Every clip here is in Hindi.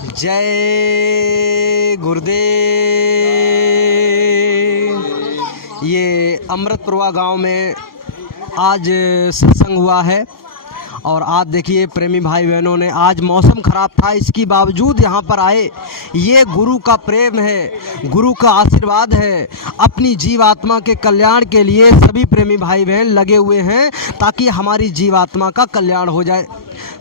जय गुरुदेव। ये अमृतपुरा गांव में आज सत्संग हुआ है और आज देखिए प्रेमी भाई बहनों ने, आज मौसम ख़राब था इसके बावजूद यहाँ पर आए। ये गुरु का प्रेम है, गुरु का आशीर्वाद है। अपनी जीवात्मा के कल्याण के लिए सभी प्रेमी भाई बहन लगे हुए हैं ताकि हमारी जीवात्मा का कल्याण हो जाए।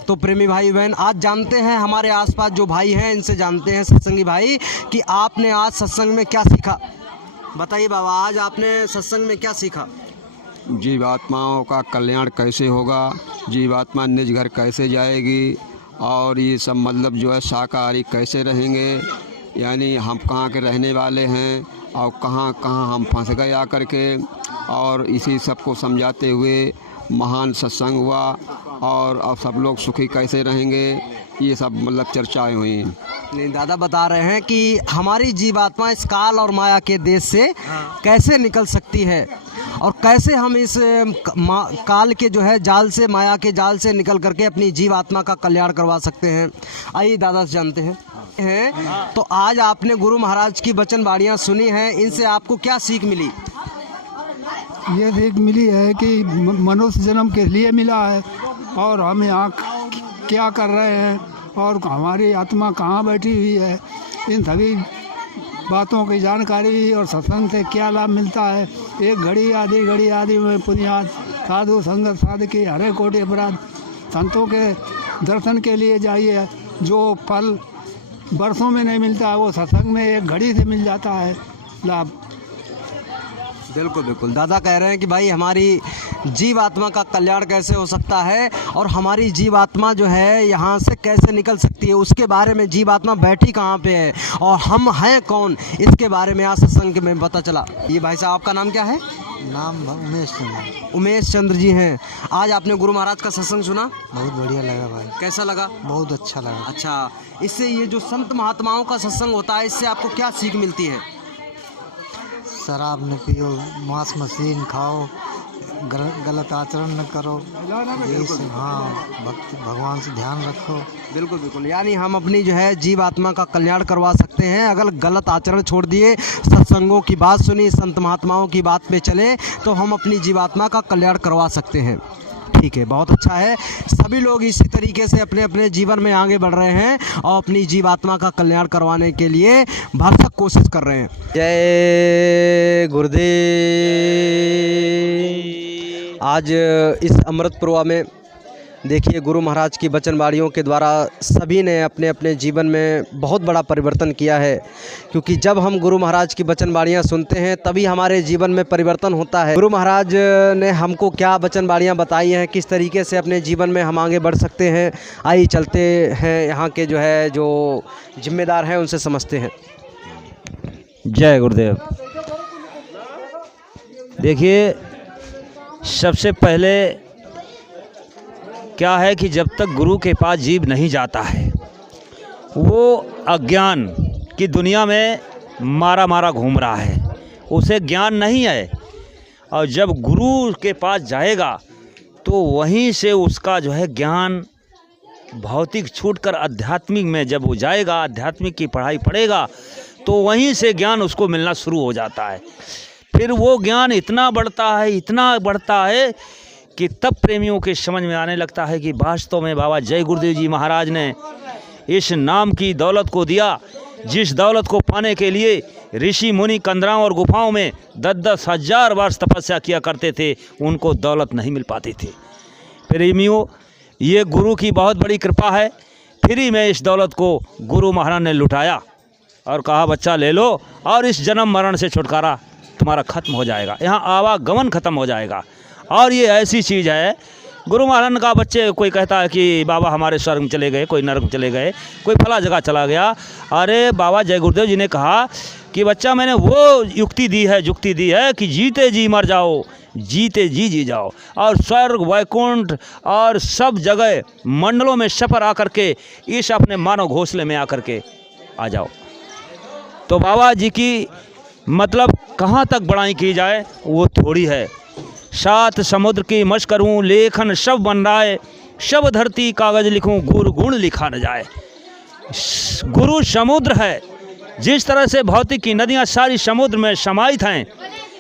तो प्रेमी भाई बहन आज जानते हैं, हमारे आसपास जो भाई हैं इनसे जानते हैं सत्संगी भाई कि आपने आज सत्संग में क्या सीखा। बताइए बाबा, आज आपने सत्संग में क्या सीखा? जीवात्माओं का कल्याण कैसे होगा, जीवात्मा निज घर कैसे जाएगी और ये सब मतलब जो है शाकाहारी कैसे रहेंगे, यानी हम कहाँ के रहने वाले हैं और कहाँ कहाँ हम फंस गए आकर के, और इसी सब को समझाते हुए महान सत्संग हुआ और सब लोग सुखी कैसे रहेंगे, ये सब मतलब चर्चाएं हुई। नहीं, दादा बता रहे हैं कि हमारी जीवात्मा इस काल और माया के देश से कैसे निकल सकती है और कैसे हम इस काल के जो है जाल से, माया के जाल से निकल करके अपनी जीवात्मा का कल्याण करवा सकते हैं। आइए दादा से जानते हैं। तो आज आपने गुरु महाराज की वचन बाणियाँ सुनी हैं, इनसे आपको क्या सीख मिली? ये सीख मिली है कि मनुष्य जन्म किस लिए मिला है और हम यहाँ क्या कर रहे हैं और हमारी आत्मा कहाँ बैठी हुई है, इन सभी बातों की जानकारी और सत्संग से क्या लाभ मिलता है। एक घड़ी आदि में पुण्यात साधु संगत साधकी हरे कोटि अपराध, संतों के दर्शन के लिए जाइए। जो फल वर्षों में नहीं मिलता है वो सत्संग में एक घड़ी से मिल जाता है लाभ। बिल्कुल बिल्कुल, दादा कह रहे हैं कि भाई हमारी जीवात्मा का कल्याण कैसे हो सकता है और हमारी जीवात्मा जो है यहाँ से कैसे निकल सकती है, उसके बारे में, जीवात्मा बैठी कहाँ पे है और हम हैं कौन, इसके बारे में आज सत्संग में पता चला। ये भाई साहब आपका नाम क्या है? नाम उमेश चंद्र। उमेश चंद्र जी हैं। आज आपने गुरु महाराज का सत्संग सुना? बहुत बढ़िया लगा भाई। कैसा लगा? बहुत अच्छा लगा। अच्छा, इससे ये जो संत महात्माओं का सत्संग होता है, इससे आपको क्या सीख मिलती है? शराब न पियो, मांस मछली न खाओ, गलत आचरण न करो, हाँ, भक्ति भगवान से ध्यान रखो। बिल्कुल बिल्कुल, यानी हम अपनी जो है जीवात्मा का कल्याण करवा सकते हैं अगर गलत आचरण छोड़ दिए, सत्संगों की बात सुनी, संत महात्माओं की बात पे चले तो हम अपनी जीवात्मा का कल्याण करवा सकते हैं। ठीक है, बहुत अच्छा है। सभी लोग इसी तरीके से अपने अपने जीवन में आगे बढ़ रहे हैं और अपनी जीवात्मा का कल्याण करवाने के लिए भरसक कोशिश कर रहे हैं। जय गुरुदेव। आज इस अमृतपुरा में देखिए गुरु महाराज की वचनबाणियों के द्वारा सभी ने अपने अपने जीवन में बहुत बड़ा परिवर्तन किया है, क्योंकि जब हम गुरु महाराज की वचनबाणियाँ सुनते हैं तभी हमारे जीवन में परिवर्तन होता है। गुरु महाराज ने हमको क्या वचनबाणियाँ बताई हैं, किस तरीके से अपने जीवन में हम आगे बढ़ सकते हैं, आइए चलते हैं यहाँ के जो है जो जिम्मेदार हैं उनसे समझते हैं। जय गुरुदेव। देखिए, सबसे पहले क्या है कि जब तक गुरु के पास जीव नहीं जाता है वो अज्ञान की दुनिया में मारा घूम रहा है, उसे ज्ञान नहीं है। और जब गुरु के पास जाएगा तो वहीं से उसका जो है ज्ञान भौतिक छूटकर आध्यात्मिक में जब वो जाएगा, आध्यात्मिक की पढ़ाई पढ़ेगा तो वहीं से ज्ञान उसको मिलना शुरू हो जाता है। फिर वो ज्ञान इतना बढ़ता है कि तब प्रेमियों के समझ में आने लगता है कि वास्तव में बाबा जय गुरुदेव जी महाराज ने इस नाम की दौलत को दिया, जिस दौलत को पाने के लिए ऋषि मुनि कंदराओं और गुफाओं में 10-10 हज़ार वर्ष तपस्या किया करते थे, उनको दौलत नहीं मिल पाती थी। प्रेमियों, ये गुरु की बहुत बड़ी कृपा है। फ्री में इस दौलत को गुरु महाराज ने लुटाया और कहा बच्चा ले लो और इस जन्म मरण से छुटकारा तुम्हारा खत्म हो जाएगा, यहाँ आवागमन खत्म हो जाएगा। और ये ऐसी चीज़ है, गुरु महाराज का बच्चे कोई कहता है कि बाबा हमारे स्वर्ग में चले गए, कोई नरक में चले गए, कोई फला जगह चला गया। अरे बाबा जय गुरुदेव जी ने कहा कि बच्चा मैंने वो जुक्ति दी है कि जीते जी मर जाओ, जीते जी जाओ और स्वर्ग वैकुंठ और सब जगह मंडलों में सफर आकर के इस अपने मानव घोंसले में आकर के आ जाओ। तो बाबा जी की मतलब कहाँ तक बड़ाई की जाए वो थोड़ी है। 7 समुद्र की मश करूँ लेखन सब बन रहा है, सब धरती कागज लिखूँ गुर गुण लिखा न जाए। गुरु समुद्र है। जिस तरह से भौतिक की नदियाँ सारी समुद्र में समाहित हैं,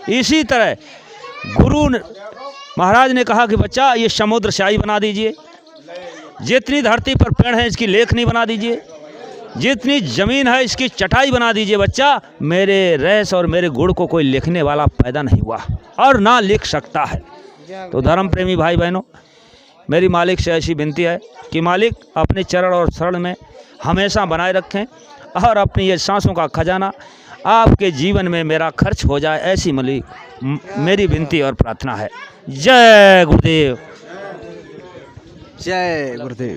इसी तरह गुरु महाराज ने कहा कि बच्चा ये समुद्र स्याही बना दीजिए, जितनी धरती पर पेड़ हैं इसकी लेखनी बना दीजिए, जितनी ज़मीन है इसकी चटाई बना दीजिए। बच्चा, मेरे रहस्य और मेरे गुण को कोई लिखने वाला पैदा नहीं हुआ और ना लिख सकता है। तो धर्म प्रेमी भाई बहनों, मेरी मालिक से ऐसी विनती है कि मालिक अपने चरण और शरण में हमेशा बनाए रखें और अपनी ये सांसों का खजाना आपके जीवन में मेरा खर्च हो जाए, ऐसी मेरी विनती और प्रार्थना है। जय गुरुदेव। जय गुरुदेव।